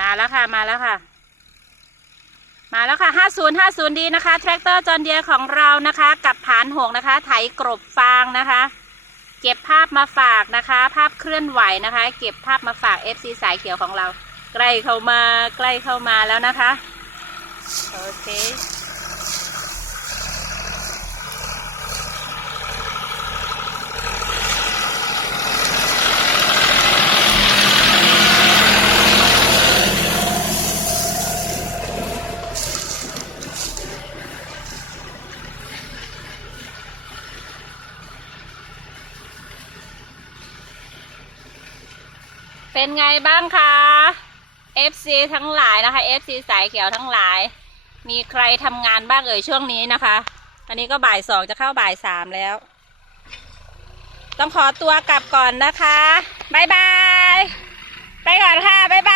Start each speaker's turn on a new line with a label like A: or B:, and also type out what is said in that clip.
A: มาแล้วค่ะมาแล้วค่ะ มาแล้วค่ะ 5050 ดีนะคะ แทรกเตอร์จอนเดียของเรานะคะ กับผานหงนะคะ ไถกรบฟางนะคะ เก็บภาพมาฝากนะคะ ภาพเคลื่อนไหวนะคะ เก็บภาพมาฝาก FC สายเขียวของเรา ใกล้เข้ามาใกล้เข้ามาแล้วนะคะ โอเค เป็นไงบ้างคะ FC ทั้งหลายนะคะ FC สายเขียวทั้งหลาย มีใครทำงานบ้างเอ่ยช่วงนี้นะคะ อันนี้ก็บ่ายสองจะเข้าบ่ายสามแล้ว ต้องขอตัวกลับก่อนนะคะบายบาย ไปก่อนค่ะบายบาย